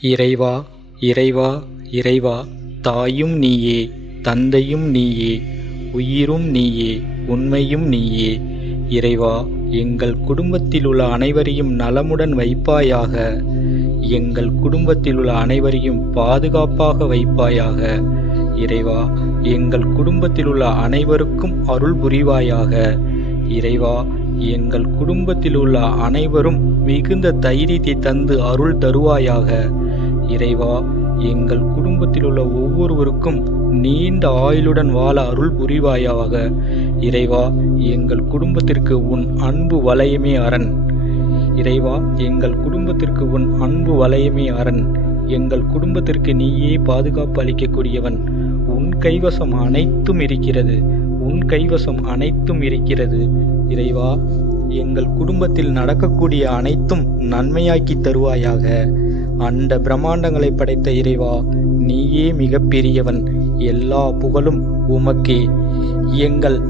இறைவா, இறைவா, இறைவா, தாயும் நீயே, தந்தையும் நீயே, உயிரும் நீயே, உண்மையும் நீயே. இறைவா, எங்கள் குடும்பத்திலுள்ள அனைவரையும் நலமுடன் வைப்பாயாக. எங்கள் குடும்பத்திலுள்ள அனைவரையும் பாதுகாப்பாக வைப்பாயாக. இறைவா, எங்கள் குடும்பத்திலுள்ள அனைவருக்கும் அருள் புரிவாயாக. இறைவா, எங்கள் குடும்பத்திலுள்ள அனைவரும் மிகுந்த தைரியத்தை தந்து அருள் தருவாயாக. இறைவா, எங்கள் குடும்பத்திலுள்ள ஒவ்வொருவருக்கும் நீண்ட ஆயுளுடன் வாழ அருள் புரிவாயாக. இறைவா, எங்கள் குடும்பத்திற்கு உன் அன்பு வளையமே அரண். இறைவா, எங்கள் குடும்பத்திற்கு உன் அன்பு வளையமே அரண். எங்கள் குடும்பத்திற்கு நீயே பாதுகாப்பு அளிக்கக்கூடியவன். உன் கைவசம் அனைத்தும் இருக்கிறது. உன் கைவசம் அனைத்தும் இருக்கிறது. இறைவா, எங்கள் குடும்பத்தில் நடக்கக்கூடிய அனைத்தும் நன்மையாக்கி தருவாயாக. அண்ட பிரம்மாண்டங்களை படைத்த இறைவா, நீயே மிக பெரியவன். எல்லா புகழும் உமக்கே. எங்கள்